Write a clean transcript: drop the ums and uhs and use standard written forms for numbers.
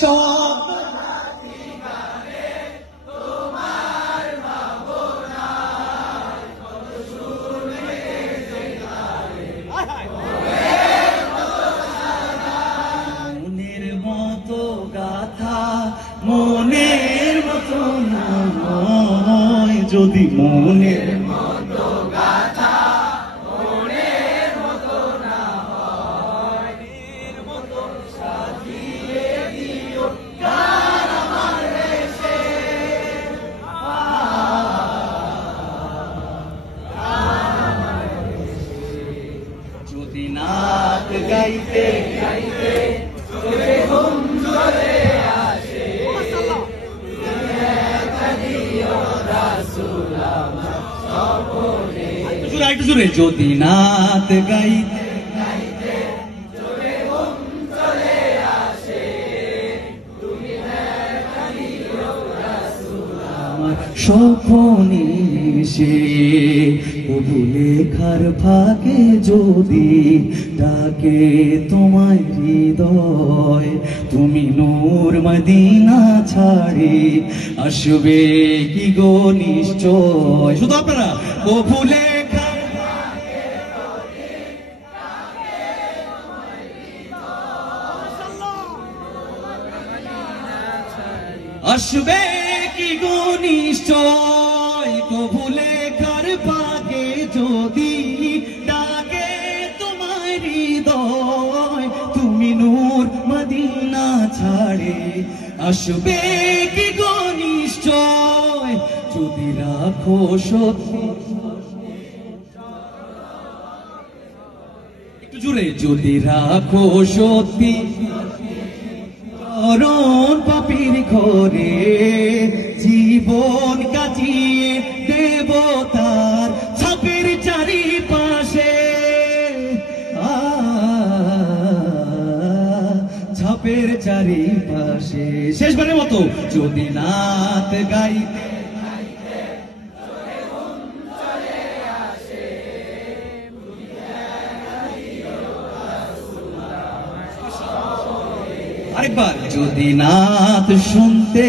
সব মনের মতো গাথা মনের মতো নয়, যদি মনের মতো গাথা মনের মতো না হয়, মনের মতো সাজিয়ে দিও গান আমার দেশে। যদি নাচ গাইতে গাইতে চলে ঘুম চলে আসে, যদি নাচ গাইতে গাইতে চলে ঘুম চলে আসে, তুমি আমার স্বপ্নে এসে তবু লেখার ফাঁকে যদি ডাকে তোমায় হৃদয়, তুমি নূর মদিনা ছাড়ে আসবে কি গো নিশ্চয়। শুধু আপনারা কবু লেখার ফাঁকে যদি ডাকে তোমায় হৃদয়, আসবে কি গো নিশ্চয়। কবু লেখার ফাঁকে যদি ডাকে তোমায় হৃদয়, তুমি নূর মদিনা ছাড়ে আসবে কি গো নিশ্চয়। যদি রাখো সত্যি একটু জুড়ে, যদি রাখো সত্যি চরণ পাপীর ঘরে, জীবন কাটিয়ে দেব তার ছাপের চারিপাশে, ছাপের চারিপাশে। শেষবারের মতো যদি নাচ গাইতে গাইতে চলে ঘুম চলে আসে, আরেকবার যদি নাচ শুনতে